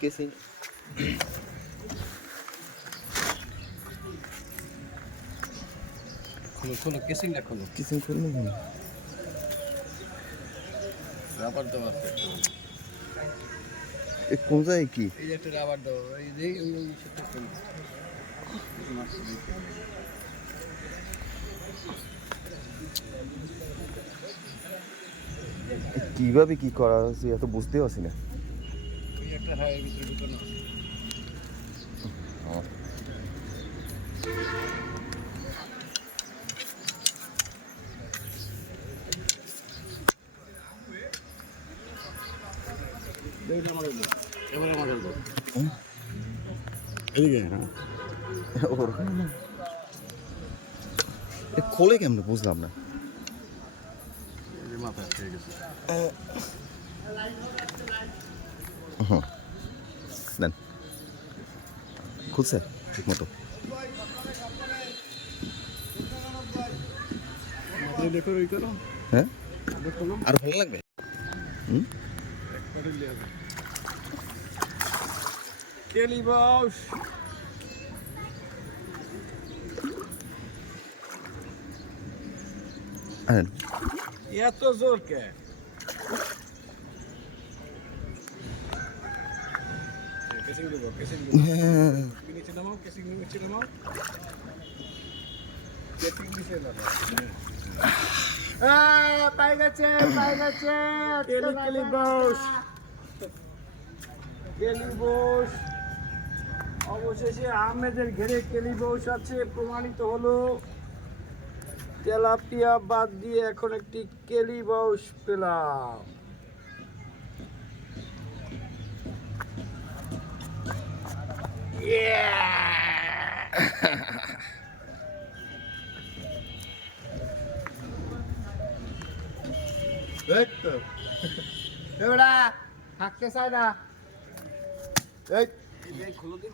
Casing খোলো কেসিংটা খোলো। Casing খুললো কেন? রাবার দেওয়া আছে। কোন জায়গায় কি? এই যে একটা রাবার দেওয়া, এই যে ওই সেটা খোলো। কিভাবে কি করা হচ্ছে এত বুঝতে পারছি না। এই একটা এর ভিতরে ঢুকানো আছে। এবারে আমার দাও। এদিকে হ্যাঁ। খোলে কেমন বুঝলাম না। এই যে মাথা হয়ে গেছে। নেন খুলছে ঠিক মতো। দেখো ওই করো। হ্যাঁ দেখো না। আর ভালো লাগবে। কেলি বস। এত জোর কে? কেসিং দেবো, কেসিং দেবো। নিচে নামাও, কেসিং নিচে নামাও। কেসিং নিচে নামাও। পাই গেছে কেলি বস। কেলি বস। অবশেষে আহমেদের ঘেরে কেলি বস আছে, প্রমাণিত হলো। তেলাপিয়া বাদ দিয়ে এখন একটি কেলি বস পেলাম। দেখতো এবারে থাকতে চাই না। এই খোলো দিন।